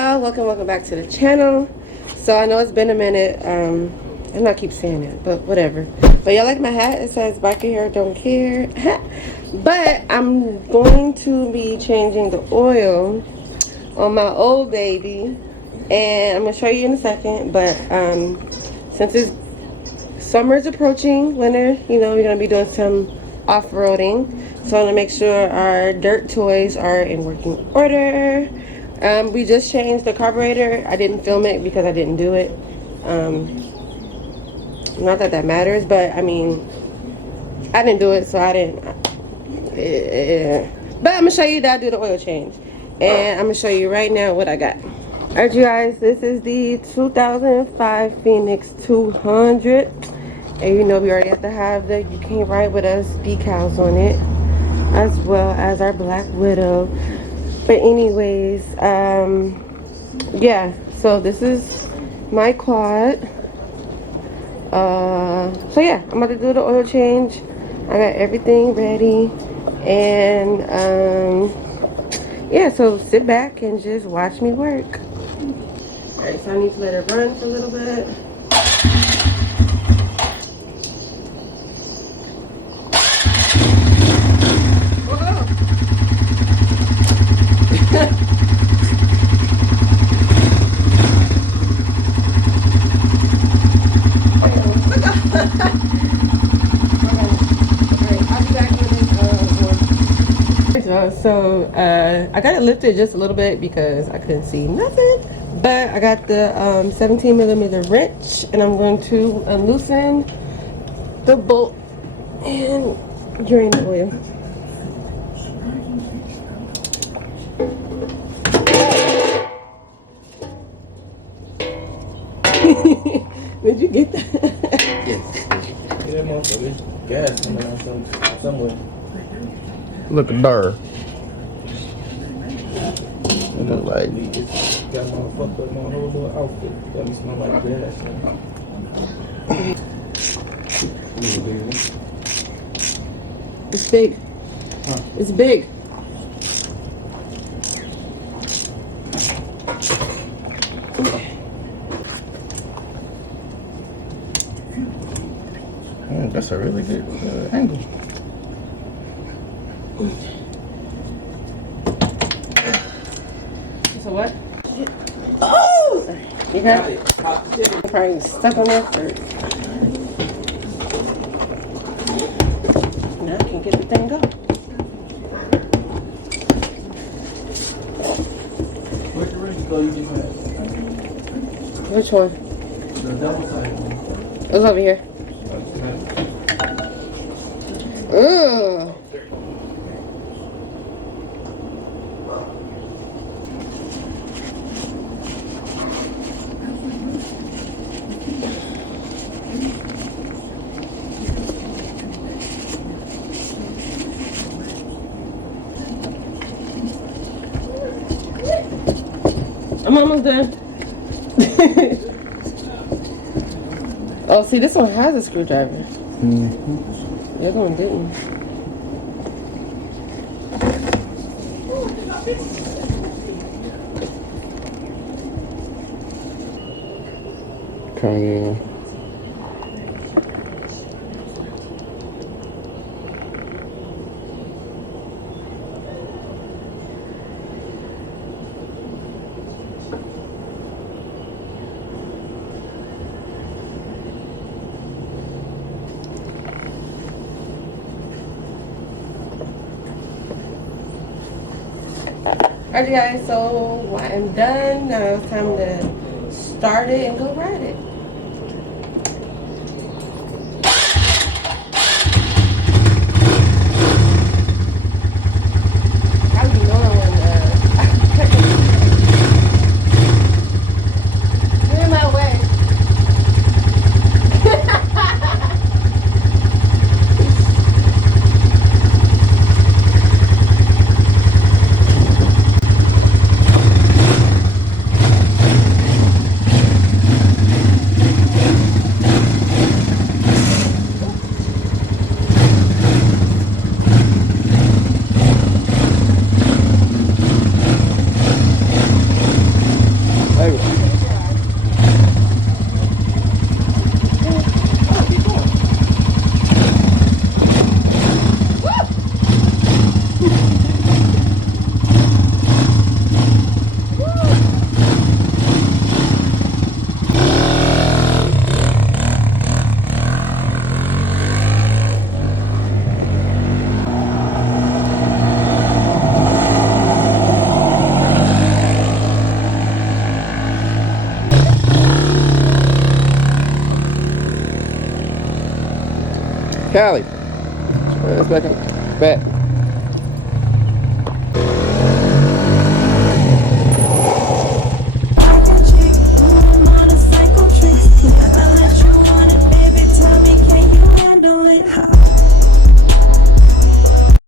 y'all, welcome back to the channel. So I know it's been a minute, and I keep saying it, but whatever. But y'all like my hat? It says biker hair don't care. But I'm going to be changing the oil on my old baby, and I'm gonna show you in a second. But since it's summer's approaching, winter, you know, we're gonna be doing some off-roading, so I want to make sure our dirt toys are in working order. We just changed the carburetor. I didn't film it because I didn't do it. Not that that matters, but I mean, I didn't do it, so I didn't. But I'm gonna show you that I do the oil change, and I'm gonna show you right now what I got. Alright, you guys, this is the 2005 Phoenix 200. And you know we already have to have the "You Can't Ride With Us" decals on it, as well as our Black Widow. But anyways, yeah, so this is my quad. So yeah, I'm about to do the oil change. I got everything ready, and yeah, so sit back and just watch me work. Alright, so I need to let it run for a little bit. So I got it lifted just a little bit because I couldn't see nothing, but I got the 17mm wrench, and I'm going to unloosen the bolt and drain the oil. Did you get that? Yes. Get that motherfucker. Gas coming out somewhere. Look at her. It look like got motherfucker in my whole little outfit. Got me smell like gas. It's big. Huh? It's big. that's a really good angle. So what? Oh! You got it? Probably stuck on that first. Now I can get the thing going. Where's the wrench go you just had? Which one? The double side one. It's over here. Ugh. I'm almost done. Oh, see, this one has a screwdriver. Mm-hmm. The other one didn't. Come in. Alright, guys, so I'm done. Now it's time to start it and go ride it. You're in my way. Callie. It's back on.